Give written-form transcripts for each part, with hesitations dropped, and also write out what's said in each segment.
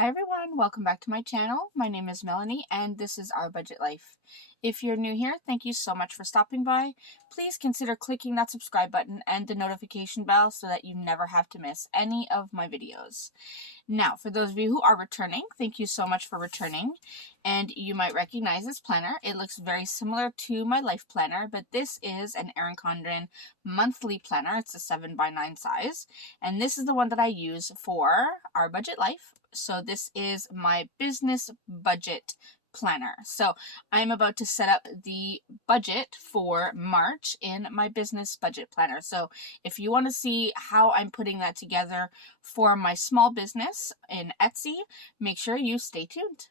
Hi everyone, welcome back to my channel. My name is Melanie and this is Our Budget Life. If you're new here, thank you so much for stopping by. Please consider clicking that subscribe button and the notification bell so that you never have to miss any of my videos. Now, for those of you who are returning, thank you so much for returning. And you might recognize this planner. It looks very similar to my life planner, but this is an Erin Condren monthly planner. It's a 7x9 size. And this is the one that I use for Our Budget Life. So this is my business budget planner. So I'm about to set up the budget for March in my business budget planner. So if you want to see how I'm putting that together for my small business in Etsy, make sure you stay tuned.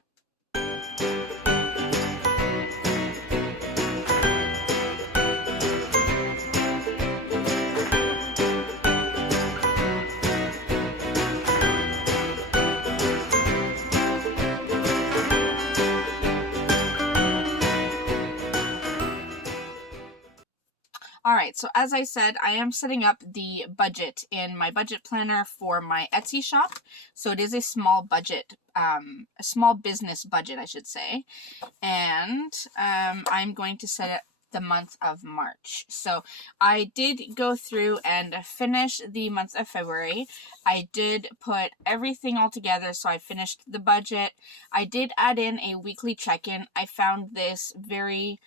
Alright, so as I said, I am setting up the budget in my budget planner for my Etsy shop. So it is a small budget, a small business budget, I should say. And I'm going to set it the month of March. So I did go through and finish the month of February. I did put everything all together, so I finished the budget. I did add in a weekly check-in. I found this very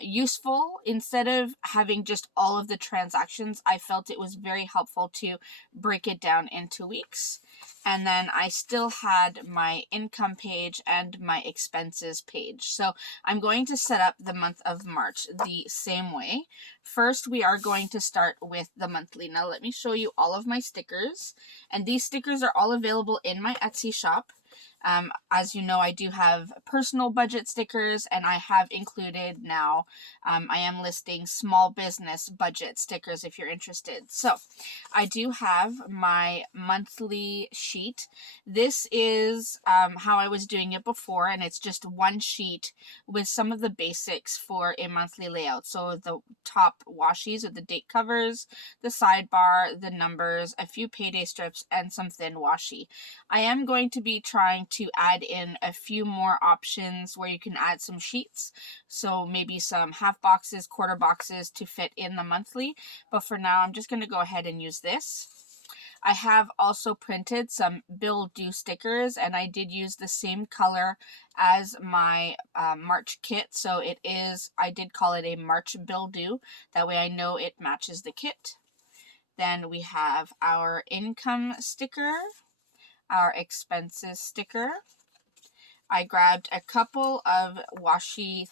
useful. Instead of having just all of the transactions, I felt it was very helpful to break it down into weeks. And then I still had my income page and my expenses page. So I'm going to set up the month of March the same way. First, we are going to start with the monthly. Now let me show you all of my stickers. And these stickers are all available in my Etsy shop. As you know, I do have personal budget stickers, and I have included now, I am listing small business budget stickers if you're interested. So I do have my monthly sheet. This is how I was doing it before, and it's just one sheet with some of the basics for a monthly layout. So the top washies with the date covers, the sidebar, the numbers, a few payday strips, and some thin washi. I am going to be trying to add in a few more options where you can add some sheets. So maybe some half boxes, quarter boxes to fit in the monthly. But for now, I'm just going to go ahead and use this. I have also printed some bill due stickers, and I did use the same color as my March kit. So it is, I did call it a March bill due. That way I know it matches the kit. Then we have our income sticker, our expenses sticker. I grabbed a couple of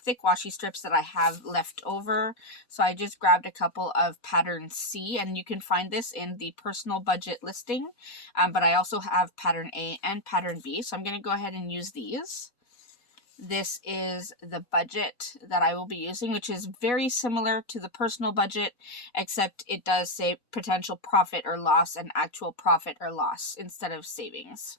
thick washi strips that I have left over. So I just grabbed a couple of pattern C, and you can find this in the personal budget listing. But I also have pattern A and pattern B. So I'm going to go ahead and use these. This is the budget that I will be using, which is very similar to the personal budget, except it does say potential profit or loss and actual profit or loss instead of savings.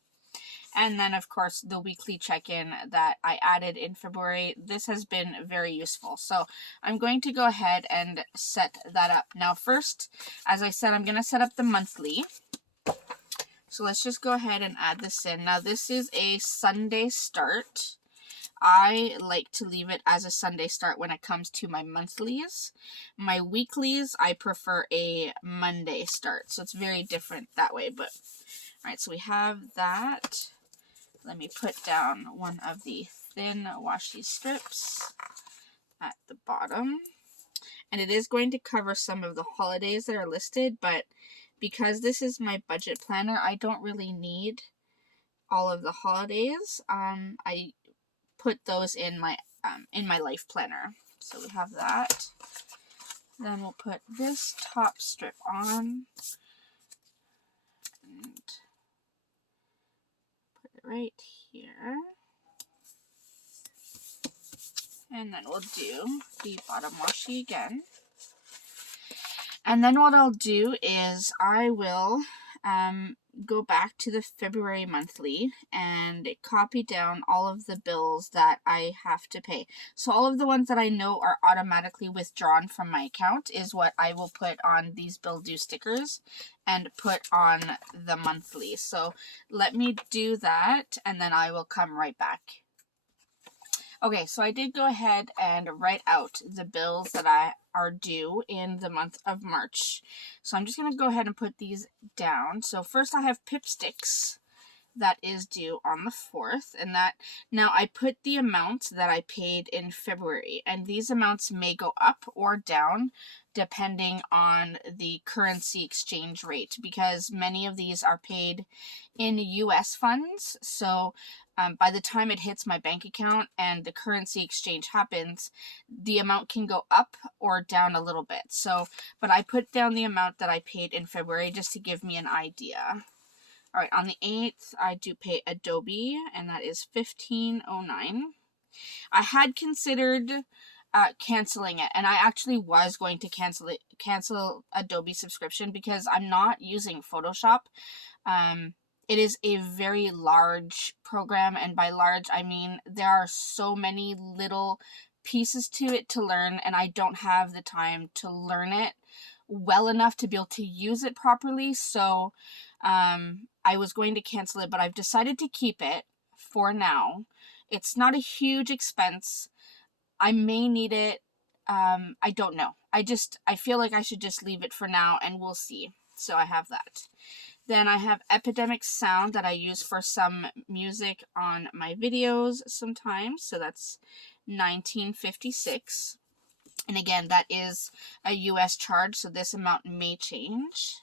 And then, of course, the weekly check-in that I added in February. This has been very useful. So I'm going to go ahead and set that up. Now, first, as I said, I'm going to set up the monthly. So let's just go ahead and add this in. Now, this is a Sunday start. I like to leave it as a Sunday start when it comes to my monthlies. My weeklies, I prefer a Monday start. So it's very different that way. But, all right, so we have that. Let me put down one of the thin washi strips at the bottom. And it is going to cover some of the holidays that are listed, but because this is my budget planner, I don't really need all of the holidays. I put those in my life planner. So we have that. Then we'll put this top strip on and put it right here. And then we'll do the bottom washi again. And then what I'll do is I will go back to the February monthly and copy down all of the bills that I have to pay. So all of the ones that I know are automatically withdrawn from my account is what I will put on these bill due stickers and put on the monthly. So let me do that and then I will come right back. Okay, so I did go ahead and write out the bills that are due in the month of March. So I'm just going to go ahead and put these down. So first I have Pipsticks that is due on the 4th, and that now I put the amount that I paid in February, and these amounts may go up or down depending on the currency exchange rate, because many of these are paid in US funds. So by the time it hits my bank account and the currency exchange happens, the amount can go up or down a little bit. So, but I put down the amount that I paid in February just to give me an idea. All right, on the 8th, I do pay Adobe, and that is $15.09. I had considered canceling it, and I actually was going to cancel Adobe subscription because I'm not using Photoshop. It is a very large program, and by large, I mean there are so many little pieces to it to learn, and I don't have the time to learn it well enough to be able to use it properly. So I was going to cancel it, but I've decided to keep it for now. It's not a huge expense. I may need it. I don't know. I feel like I should just leave it for now, and we'll see. So I have that. Then I have Epidemic Sound that I use for some music on my videos sometimes. So that's $19.56. And again, that is a US charge, so this amount may change.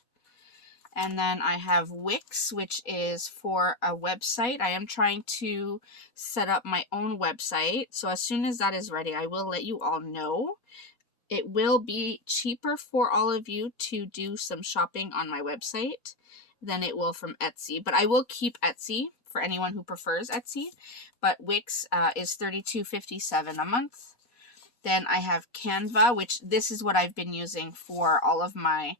And then I have Wix, which is for a website. I am trying to set up my own website. So as soon as that is ready, I will let you all know. It will be cheaper for all of you to do some shopping on my website than it will from Etsy. But I will keep Etsy for anyone who prefers Etsy. But Wix is $32.57 a month. Then I have Canva, which this is what I've been using for all of my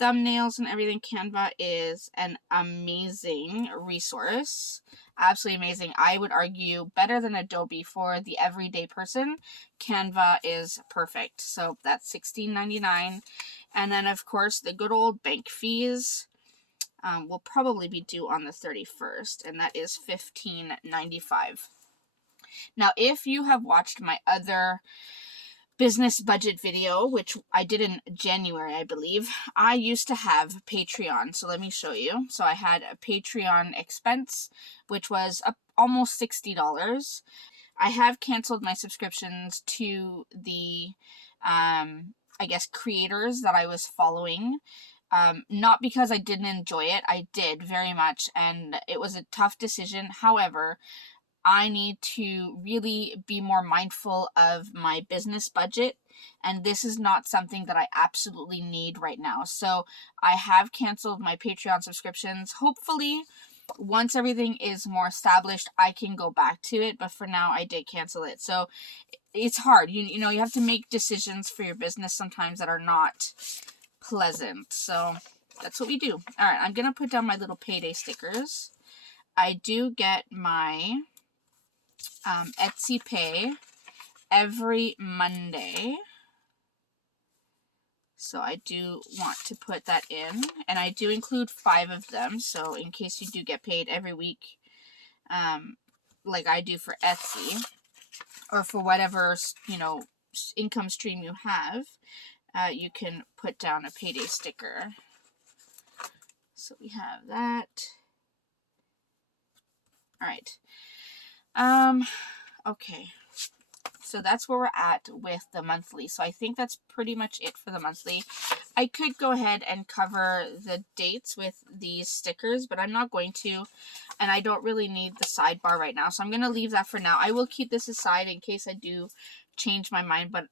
thumbnails and everything. Canva is an amazing resource. Absolutely amazing. I would argue better than Adobe for the everyday person. Canva is perfect. So that's $16.99. And then, of course, the good old bank fees will probably be due on the 31st, and that is $15.95. Now, if you have watched my other business budget video, which I did in January, I believe, I used to have Patreon. So let me show you. So I had a Patreon expense, which was almost $60. I have canceled my subscriptions to the, I guess, creators that I was following. Not because I didn't enjoy it. I did very much, and it was a tough decision. However, I need to really be more mindful of my business budget, and this is not something that I absolutely need right now. So I have canceled my Patreon subscriptions. Hopefully, once everything is more established, I can go back to it, but for now, I did cancel it. So it's hard. You know, you have to make decisions for your business sometimes that are not pleasant. So that's what we do. All right, I'm going to put down my little payday stickers. I do get my Etsy Pay every Monday. So I do want to put that in, and I do include 5 of them. So in case you do get paid every week, like I do for Etsy, or for whatever, you know, income stream you have, you can put down a payday sticker. So we have that. All right. Okay. So that's where we're at with the monthly. So I think that's pretty much it for the monthly. I could go ahead and cover the dates with these stickers, but I'm not going to. And I don't really need the sidebar right now. So I'm going to leave that for now. I will keep this aside in case I do change my mind. But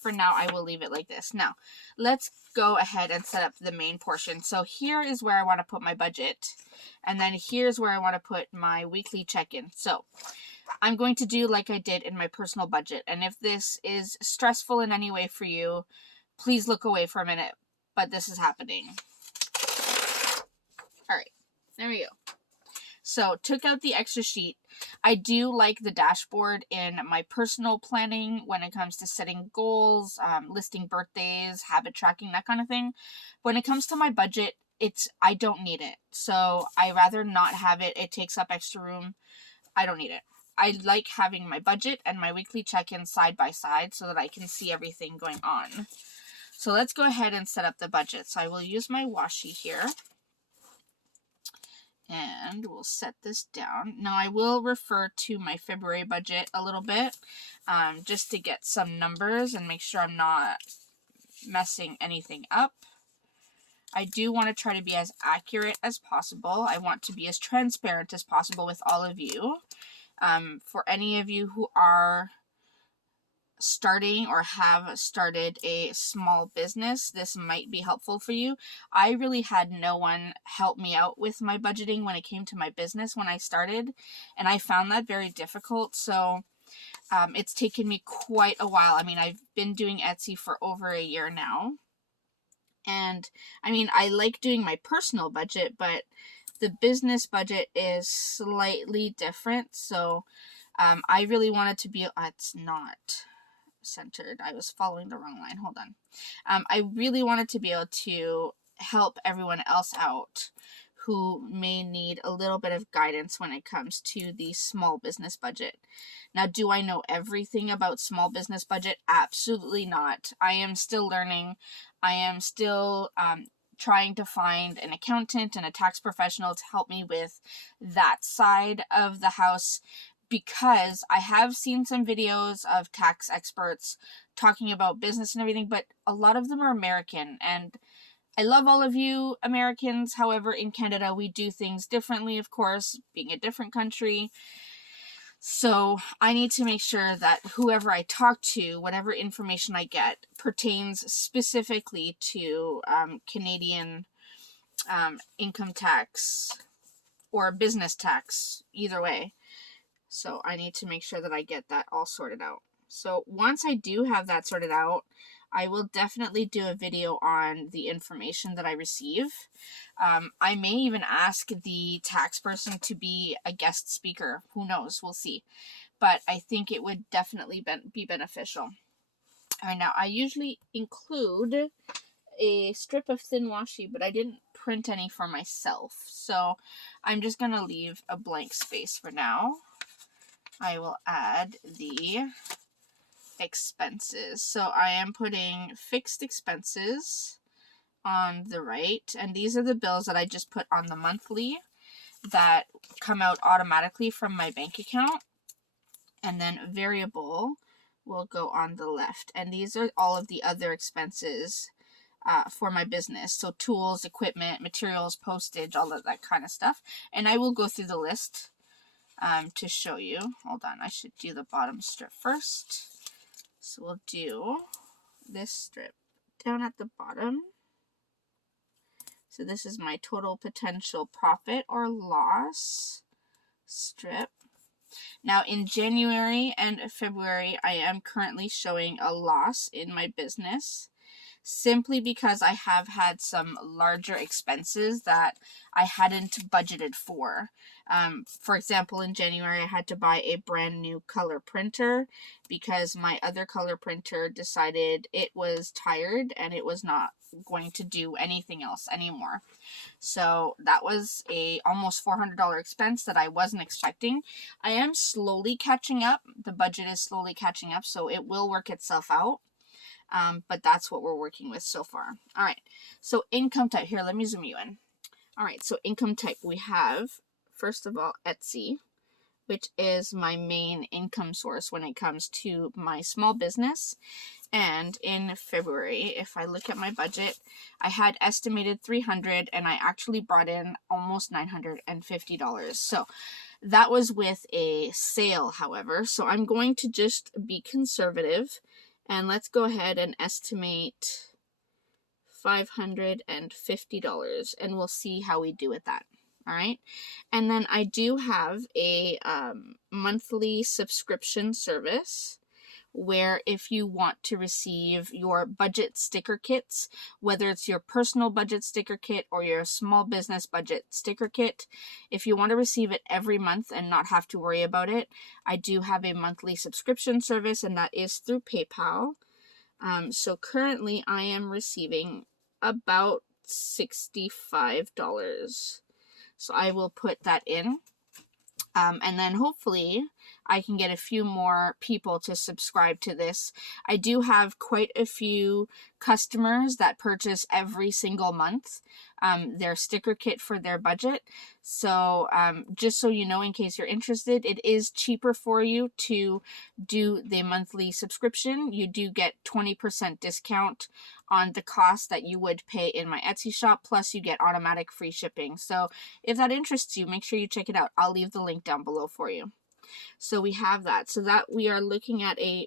for now, I will leave it like this. Now, let's go ahead and set up the main portion. So here is where I want to put my budget. And then here's where I want to put my weekly check-in. So I'm going to do like I did in my personal budget. And if this is stressful in any way for you, please look away for a minute. But this is happening. All right, there we go. So took out the extra sheet. I do like the dashboard in my personal planning when it comes to setting goals, listing birthdays, habit tracking, that kind of thing. When it comes to my budget, I don't need it. So I rather not have it. It takes up extra room. I don't need it. I like having my budget and my weekly check-in side by side so that I can see everything going on. So let's go ahead and set up the budget. So I will use my washi here. And we'll set this down. Now I will refer to my February budget a little bit, just to get some numbers and make sure I'm not messing anything up. I do want to try to be as accurate as possible. I want to be as transparent as possible with all of you. For any of you who are starting or have started a small business, this might be helpful for you. I really had no one help me out with my budgeting when it came to my business when I started, and I found that very difficult. So it's taken me quite a while. I mean, I've been doing Etsy for over a year now, and I mean, I like doing my personal budget, but the business budget is slightly different. So I really wanted to be, it's not centered. I was following the wrong line. Hold on. I really wanted to be able to help everyone else out who may need a little bit of guidance when it comes to the small business budget. Now, do I know everything about small business budget? Absolutely not. I am still learning. I am still trying to find an accountant and a tax professional to help me with that side of the house, because I have seen some videos of tax experts talking about business and everything, but a lot of them are American, and I love all of you Americans. However, in Canada, we do things differently, of course, being a different country. So I need to make sure that whoever I talk to, whatever information I get, pertains specifically to Canadian income tax or business tax, either way. So I need to make sure that I get that all sorted out. So once I do have that sorted out, I will definitely do a video on the information that I receive. I may even ask the tax person to be a guest speaker. Who knows? We'll see. But I think it would definitely be beneficial. All right, now I usually include a strip of thin washi, but I didn't print any for myself. So I'm just going to leave a blank space for now. I will add the expenses. So I am putting fixed expenses on the right, and these are the bills that I just put on the monthly that come out automatically from my bank account, and then variable will go on the left, and these are all of the other expenses for my business. So tools, equipment, materials, postage, all of that kind of stuff, and I will go through the list to show you. Hold on, I should do the bottom strip first. So we'll do this strip down at the bottom. So this is my total potential profit or loss strip. Now in January and February, I am currently showing a loss in my business, simply because I have had some larger expenses that I hadn't budgeted for. For example, in January, I had to buy a brand new color printer because my other color printer decided it was tired and it was not going to do anything else anymore. So that was a almost $400 expense that I wasn't expecting. I am slowly catching up. The budget is slowly catching up, so it will work itself out. But that's what we're working with so far. All right, so income type. Here, let me zoom you in. All right, so income type. We have, first of all, Etsy, which is my main income source when it comes to my small business. And in February, if I look at my budget, I had estimated $300, and I actually brought in almost $950. So that was with a sale, however. So I'm going to just be conservative. And let's go ahead and estimate $550, and we'll see how we do with that. All right. And then I do have a monthly subscription service where if you want to receive your budget sticker kits, whether it's your personal budget sticker kit or your small business budget sticker kit, if you want to receive it every month and not have to worry about it, I do have a monthly subscription service, and that is through PayPal. So currently I am receiving about $65. So I will put that in. And then hopefully I can get a few more people to subscribe to this. I do have quite a few customers that purchase every single month their sticker kit for their budget. So just so you know, in case you're interested, it is cheaper for you to do the monthly subscription. You do get 20% discount on the cost that you would pay in my Etsy shop, plus you get automatic free shipping. So if that interests you, make sure you check it out. I'll leave the link down below for you. So we have that. So that we are looking at an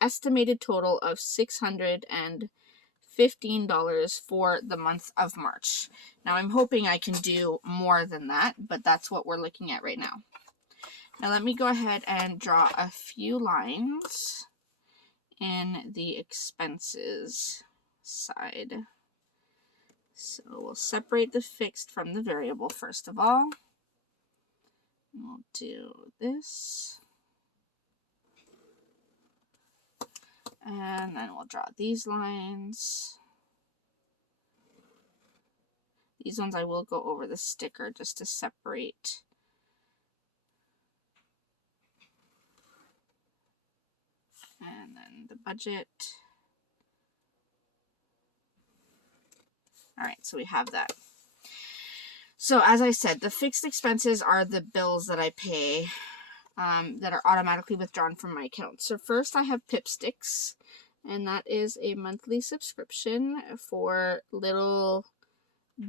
estimated total of $615 for the month of March. Now I'm hoping I can do more than that, but that's what we're looking at right now. Now let me go ahead and draw a few lines in the expenses side. So we'll separate the fixed from the variable first of all. We'll do this. And then we'll draw these lines. These ones I will go over the sticker just to separate. And then the budget. All right, so we have that. So as I said, the fixed expenses are the bills that I pay that are automatically withdrawn from my account. So first I have Pipsticks, and that is a monthly subscription for little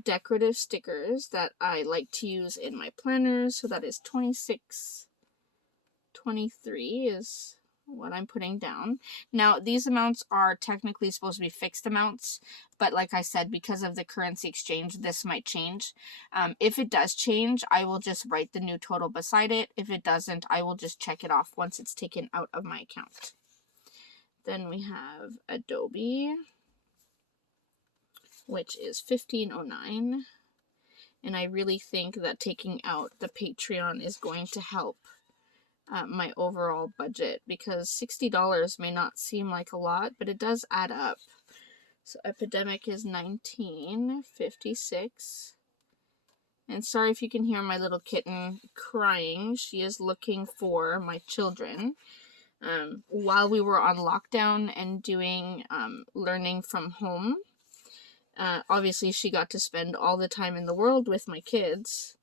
decorative stickers that I like to use in my planners. So that is $26.23 is what I'm putting down. Now these amounts are technically supposed to be fixed amounts, but like I said, because of the currency exchange, this might change. If it does change, I will just write the new total beside it. If it doesn't, I will just check it off once it's taken out of my account. Then we have Adobe, which is $15.09, and I really think that taking out the Patreon is going to help my overall budget, because $60 may not seem like a lot, but it does add up. So Epidemic is $19.56. And sorry if you can hear my little kitten crying. She is looking for my children. While we were on lockdown and doing learning from home, obviously she got to spend all the time in the world with my kids.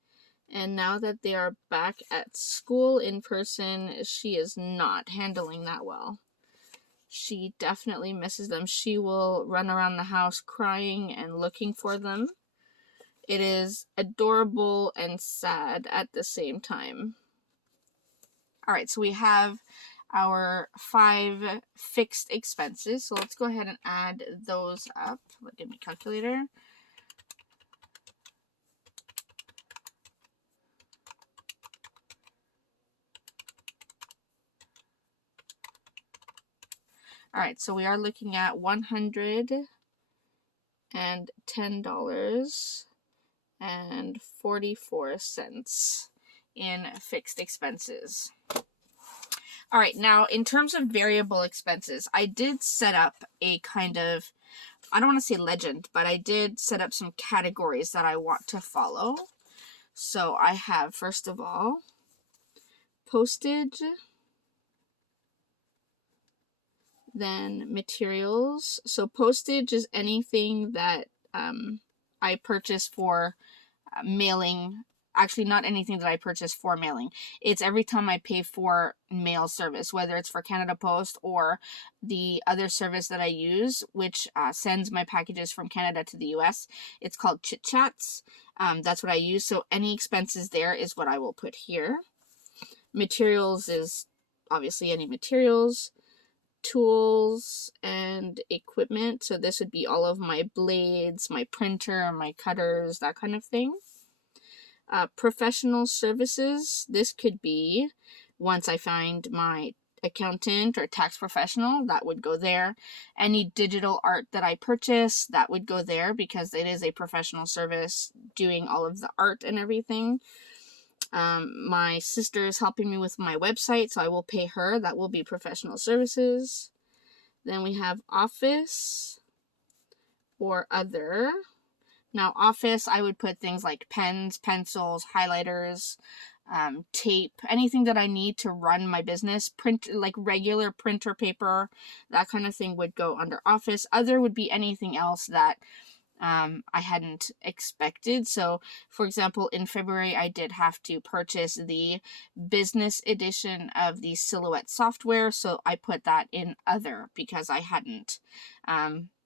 And now that they are back at school in person, she is not handling that well. She definitely misses them. She will run around the house crying and looking for them. It is adorable and sad at the same time. All right, so we have our 5 fixed expenses. So let's go ahead and add those up. Give me a calculator. All right, so we are looking at $110.44 in fixed expenses. All right, now in terms of variable expenses, I did set up a kind of, I don't want to say legend, but I did set up some categories that I want to follow. So I have, first of all, postage, then materials. So postage is anything that I purchase for mailing. Actually, not anything that I purchase for mailing. It's every time I pay for mail service, whether it's for Canada Post or the other service that I use, which sends my packages from Canada to the US. It's called Chit Chats. That's what I use. So any expenses there is what I will put here. Materials is obviously any materials. Tools and equipment. So this would be all of my blades, my printer, my cutters, that kind of thing. Professional services. This could be once I find my accountant or tax professional, that would go there. Any digital art that I purchase, that would go there because it is a professional service doing all of the art and everything. My sister is helping me with my website, so I will pay her. That will be professional services. Then we have office or other. Now, office, I would put things like pens, pencils, highlighters, tape, anything that I need to run my business, print, like regular printer paper, that kind of thing would go under office. Other would be anything else that I hadn't expected. So, for example, in February, I did have to purchase the business edition of the Silhouette software. So I put that in other because I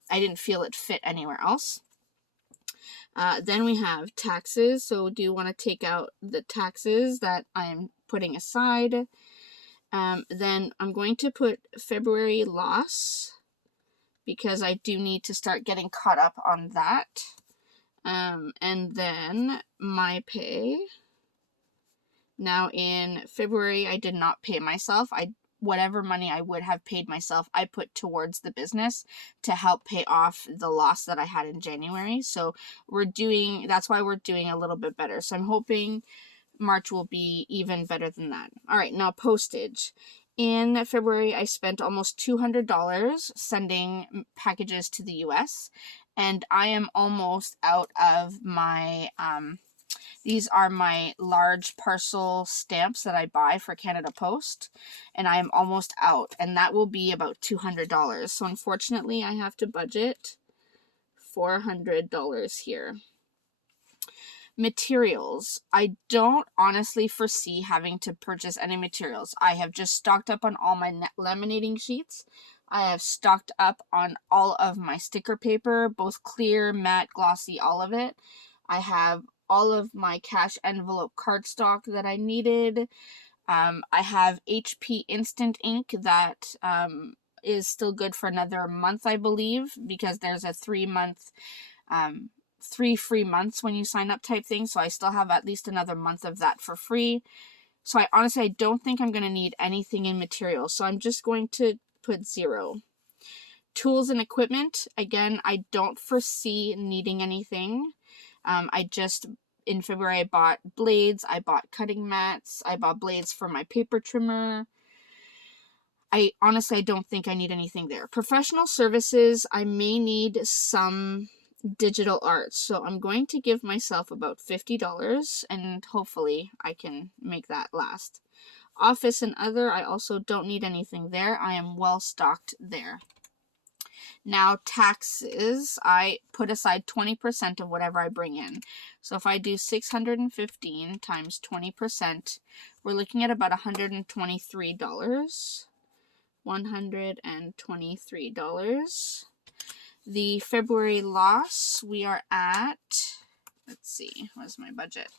didn't feel it fit anywhere else. Then we have taxes. So do you want to take out the taxes that I'm putting aside? Then I'm going to put February loss because I do need to start getting caught up on that. And then my pay. Now in February, I did not pay myself. Whatever money I would have paid myself, I put towards the business to help pay off the loss that I had in January. So that's why we're doing a little bit better. So I'm hoping March will be even better than that. All right, now postage. In February, I spent almost $200 sending packages to the US, and I am almost out of my, these are my large parcel stamps that I buy for Canada Post, and I am almost out, and that will be about $200. So unfortunately, I have to budget $400 here. Materials. I don't honestly foresee having to purchase any materials. I have just stocked up on all my laminating sheets. I have stocked up on all of my sticker paper, both clear, matte, glossy, all of it. I have all of my cash envelope cardstock that I needed. I have HP Instant Ink that is still good for another month, I believe, because there's a 3-month 3 free months when you sign up type thing. So I still have at least another month of that for free. So I don't think I'm going to need anything in materials. So I'm just going to put 0. Tools and equipment. Again, I don't foresee needing anything. In February, I bought blades. I bought cutting mats. I bought blades for my paper trimmer. I don't think I need anything there. Professional services. I may need some digital art, so I'm going to give myself about $50 and hopefully I can make that last. Office and other, I also don't need anything there. I am well stocked there. Now taxes, I put aside 20% of whatever I bring in. So if I do 615 times 20%, we're looking at about $123. $123. The February loss, we are at, let's see, what's my budget?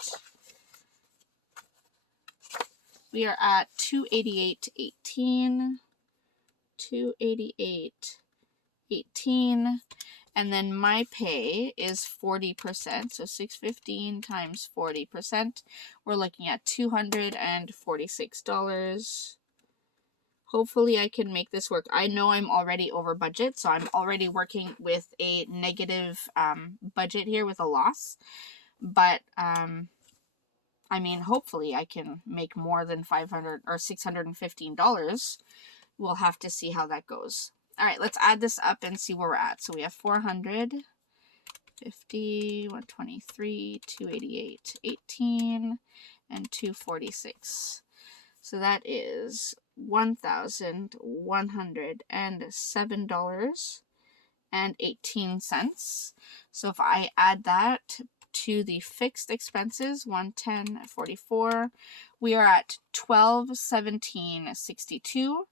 We are at $288.18, $288.18, and then my pay is 40%, so 615 times 40%, we're looking at $246. Hopefully I can make this work. I know I'm already over budget, so I'm already working with a negative budget here with a loss. But, hopefully I can make more than $500 or $615. We'll have to see how that goes. All right, let's add this up and see where we're at. So we have 400, 50, 123, 288.18, and 246. So that is $1,107.18. So if I add that to the fixed expenses, $110.44, we are at $1,217.62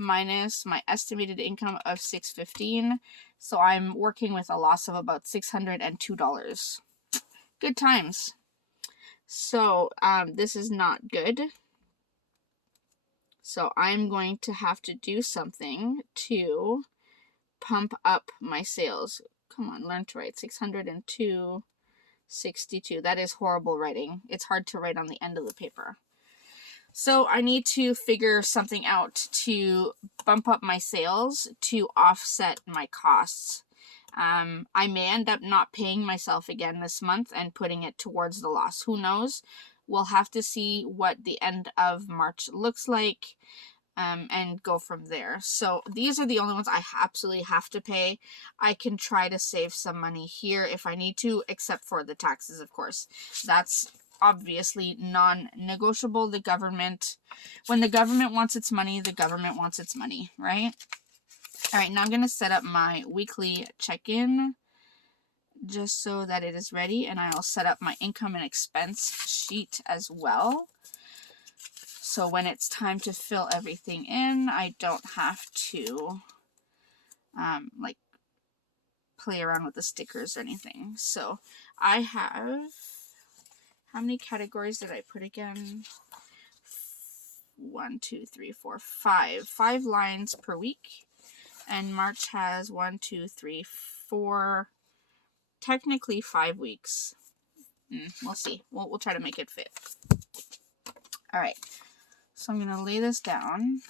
minus my estimated income of $615. So I'm working with a loss of about $602. Good times. So this is not good. So I'm going to have to do something to pump up my sales. Come on, learn to write. 602.62. That is horrible writing. It's hard to write on the end of the paper. So I need to figure something out to bump up my sales to offset my costs. I may end up not paying myself again this month and putting it towards the loss. Who knows? We'll have to see what the end of March looks like, and go from there. So these are the only ones I absolutely have to pay. I can try to save some money here if I need to, except for the taxes, of course. That's obviously non-negotiable. The government, when the government wants its money, the government wants its money, right? All right, now I'm going to set up my weekly check-in just so that it is ready, and I'll set up my income and expense sheet as well. So when it's time to fill everything in, I don't have to like play around with the stickers or anything. So I have, how many categories did I put again? 1, 2, 3, 4, 5. 5 lines per week. And March has 1, 2, 3, 4, technically 5 weeks. We'll see. We'll try to make it fit. All right. So I'm going to lay this down.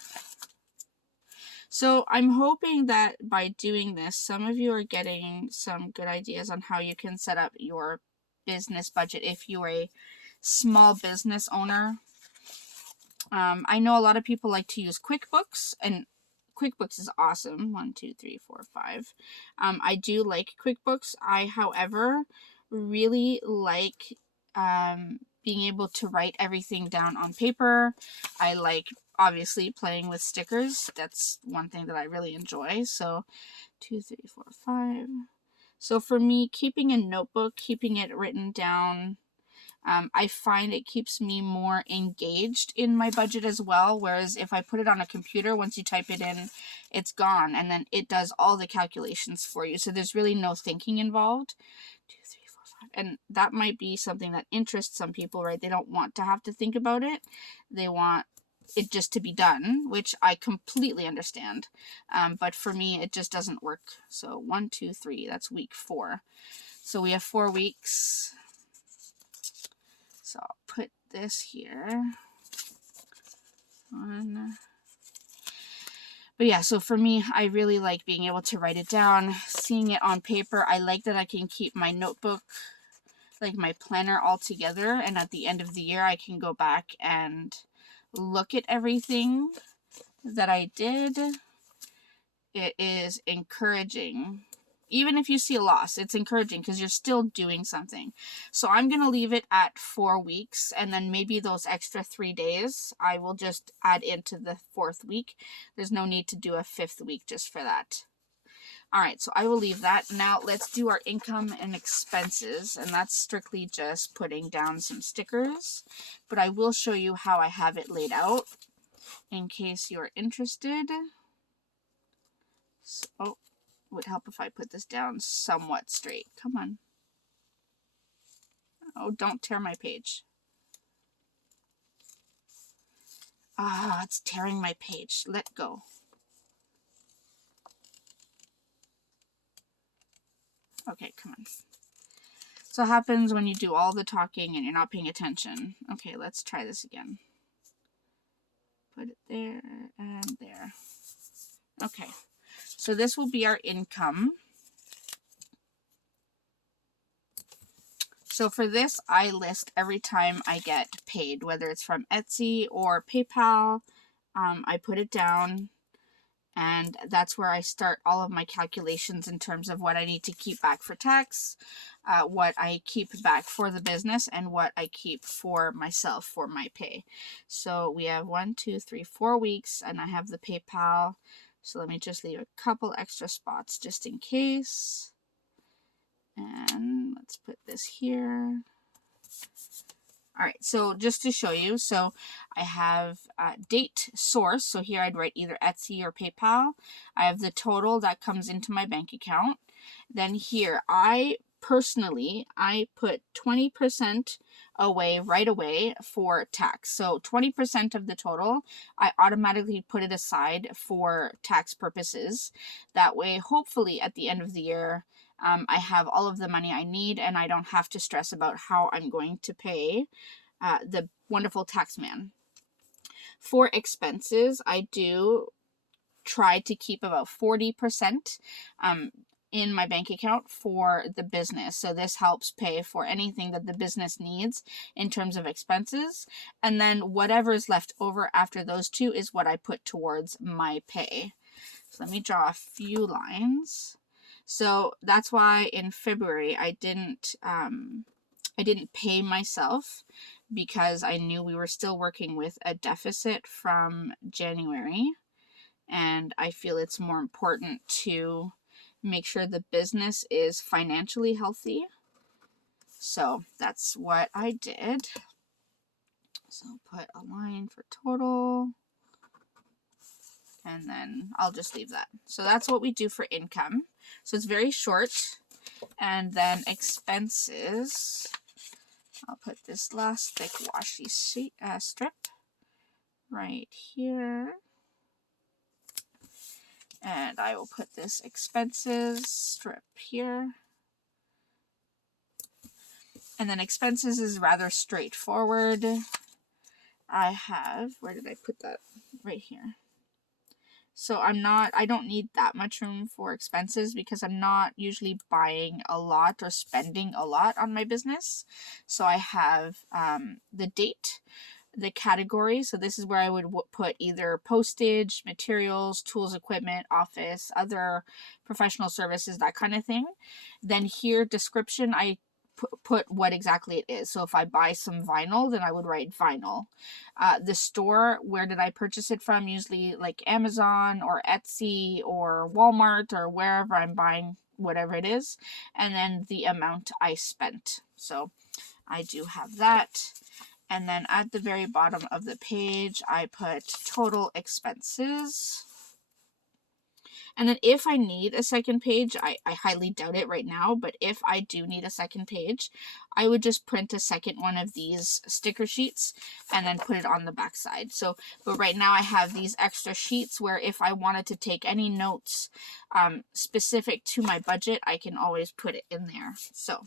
So I'm hoping that by doing this, some of you are getting some good ideas on how you can set up your business budget if you're a small business owner. I know a lot of people like to use QuickBooks, and QuickBooks is awesome. 1, 2, 3, 4, 5. I do like QuickBooks. I, however, really like being able to write everything down on paper. I like, obviously, playing with stickers. That's one thing that I really enjoy. So 2, 3, 4, 5. So for me, keeping a notebook, keeping it written down, I find it keeps me more engaged in my budget as well. Whereas if I put it on a computer, once you type it in, it's gone. And then it does all the calculations for you. So there's really no thinking involved. 2, 3, 4, 5. And that might be something that interests some people, right? They don't want to have to think about it. They want it just to be done, which I completely understand. But for me, it just doesn't work. So 1, 2, 3, that's week 4. So we have 4 weeks. So I'll put this here. But yeah, so for me, I really like being able to write it down, seeing it on paper. I like that I can keep my notebook, like my planner, all together. And at the end of the year, I can go back and look at everything that I did. It is encouraging. Even if you see a loss, it's encouraging because you're still doing something. So I'm going to leave it at 4 weeks, and then maybe those extra 3 days, I will just add into the 4th week. There's no need to do a 5th week just for that. All right, so I will leave that. Now let's do our income and expenses, and that's strictly just putting down some stickers. But I will show you how I have it laid out in case you're interested. So, would help if I put this down somewhat straight. Come on. Oh, don't tear my page. Ah, it's tearing my page. Let go. Okay, come on. So it happens when you do all the talking and you're not paying attention. Okay, let's try this again. Put it there and there. Okay, so this will be our income. So for this, I list every time I get paid, whether it's from Etsy or PayPal. I put it down, and that's where I start all of my calculations in terms of what I need to keep back for tax, what I keep back for the business, and what I keep for myself for my pay. So we have 1, 2, 3, 4 weeks, and I have the PayPal. So let me just leave a couple extra spots just in case. And let's put this here. All right, so just to show you, so I have date source. So here I'd write either Etsy or PayPal. I have the total that comes into my bank account. Then here, I personally put 20% away right away for tax. So 20% of the total, I automatically put it aside for tax purposes. That way, hopefully at the end of the year, I have all of the money I need, and I don't have to stress about how I'm going to pay the wonderful tax man. For expenses, I do try to keep about 40% in my bank account for the business. So this helps pay for anything that the business needs in terms of expenses. And then whatever is left over after those two is what I put towards my pay. So let me draw a few lines. So that's why in February I didn't pay myself, because I knew we were still working with a deficit from January. And I feel it's more important to make sure the business is financially healthy. So that's what I did. So put a line for total, and then I'll just leave that. So that's what we do for income. So it's very short. And then expenses, I'll put this last thick washi sheet, strip right here. And I will put this expenses strip here. And then expenses is rather straightforward. I have, where did I put that? Right here. So I don't need that much room for expenses because I'm not usually buying a lot or spending a lot on my business. So I have the date, the category. So this is where I would put either postage, materials, tools, equipment, office, other professional services, that kind of thing. Then here, description, I put what exactly it is. So if I buy some vinyl, then I would write vinyl. The store, where did I purchase it from? Usually like Amazon or Etsy or Walmart or wherever I'm buying whatever it is. And then the amount I spent. So I do have that. And then at the very bottom of the page, I put total expenses. And then if I need a second page, I highly doubt it right now, but if I do need a second page, I would just print a second one of these sticker sheets and then put it on the back side. So, but right now I have these extra sheets where if I wanted to take any notes specific to my budget, I can always put it in there. So,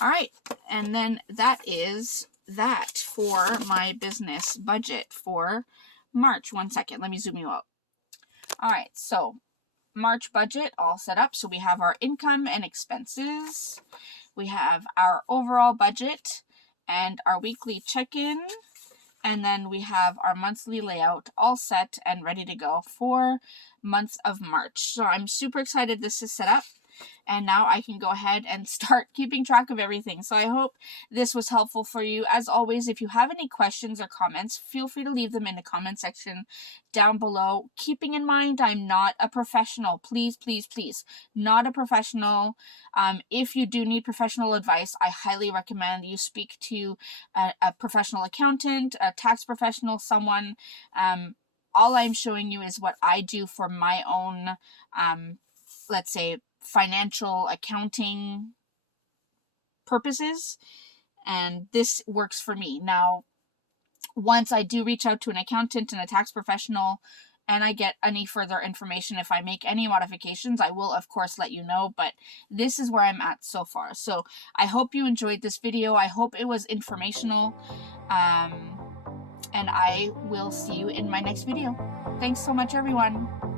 all right. And then that is that for my business budget for March. One second, let me zoom you out. All right, so March budget all set up. So we have our income and expenses. We have our overall budget and our weekly check-in. And then we have our monthly layout all set and ready to go for month of March. So I'm super excited this is set up. And now I can go ahead and start keeping track of everything. So I hope this was helpful for you. As always, if you have any questions or comments, feel free to leave them in the comment section down below. Keeping in mind, I'm not a professional. Please, please, please, not a professional. If you do need professional advice, I highly recommend you speak to a professional accountant, a tax professional, someone. All I'm showing you is what I do for my own, let's say, financial accounting purposes, and this works for me. Now, once I do reach out to an accountant and a tax professional and I get any further information, if I make any modifications, I will of course let you know, but this is where I'm at so far. So I hope you enjoyed this video. I hope it was informational, and I will see you in my next video. Thanks so much, everyone.